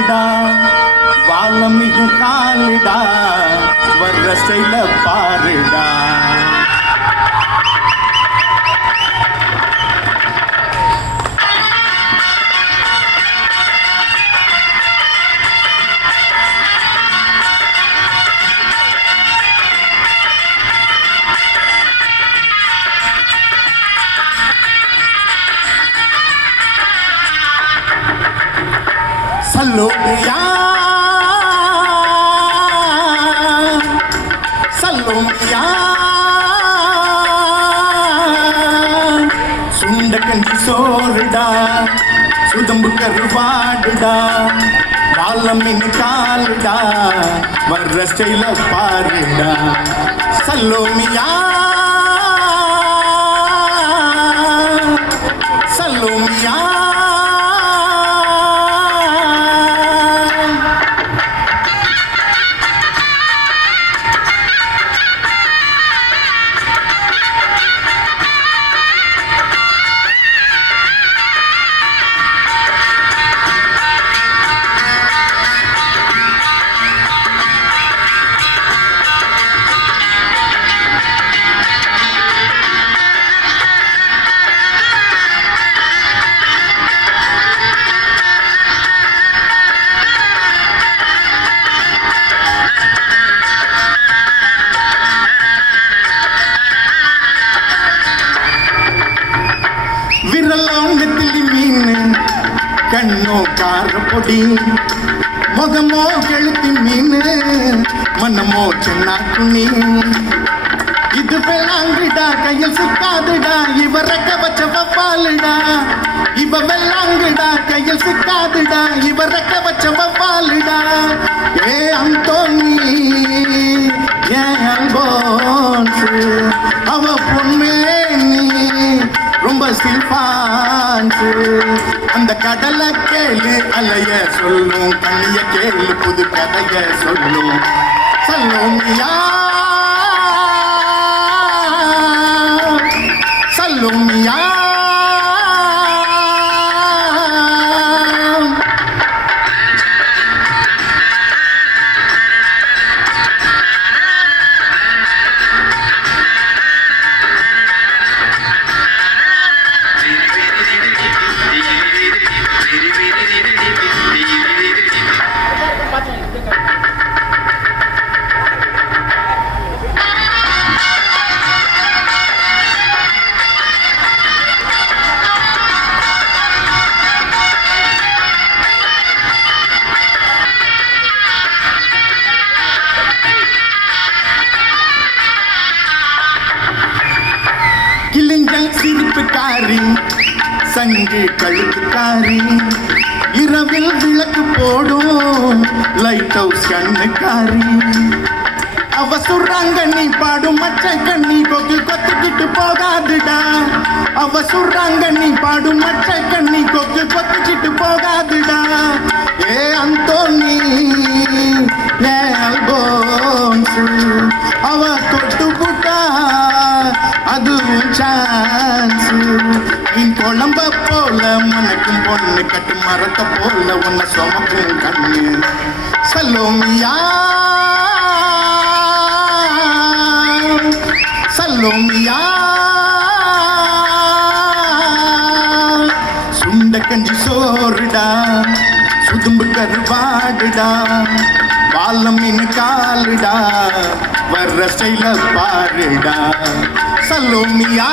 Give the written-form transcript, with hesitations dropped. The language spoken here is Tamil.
காலுடா வாழமிகு காலுடா வர்ற ஸ்டைல பாருடா. சல்லோமியா சல்லோமியா சுண்ட கஞ்சி சோறுடா சுதம்பு கருவாடுடா வாழமின் காலுடா வர்ற ஸ்டைல பாருடா. சல்லோமியா சல்லோமியா விரலாம் நெத்திலி மீன் கண்ணோ காரப்பொடி முகமோ கெளுத்தி மீன் மனமோ சென்னாக்குனி இது வெள்ளாங்குடா கையில் சிக்காதுடா இவ ரெக்க வச்ச வவ்வாலுடா. இவ வெள்ளாங்குடா கையில் சிக்காதுடா இவ ரெக்க வச்ச வவ்வாலுடா. ஏ அந்தோனி ஏன் அல்போன்ஸ் அவ பொன்மேனி ரொம்ப சில்பான்ஸ். அந்த கடலை கேளு அலைய சொல்லும் கண்ணிய கேளு புது கதைய சொல்லும். சல்லோமியா சல்லோமியா கிளிஞ்சல் சிரிப்புக்காரி சங்கு கழுத்துக்காரி இரவில் விளக்கு போடும் லைட் ஹவுஸ் கண்ணுக்காரி. அவ சுர்றாங்க நீ பாடும் மச்ச கண்ணி கொக்கு கொத்துக்கிட்டு போகாதுடா. அவ சுர்றாங்க நீ பாடும் மச்ச கண்ணி கொக்கு கொத்துக்கிட்டு போகாதுடா. ஏ அந்தோனி ஏ அல்போன்ஸ் அவ தொட்டு புட்டா அதுவும் சான்ஸ். நீ குழம்ப போல மனக்கும் பொண்ணு கட்டு மரத்தை போல உன்னை சுமக்கும் கண்ணு. சல்லோமியா சல்லோமியா சுண்ட கஞ்சி சோறுடா சுதும்பு கருவாடுடா வாழமின் காலுடா வர்ற ஸ்டைல பாருடா. சல்லோமியா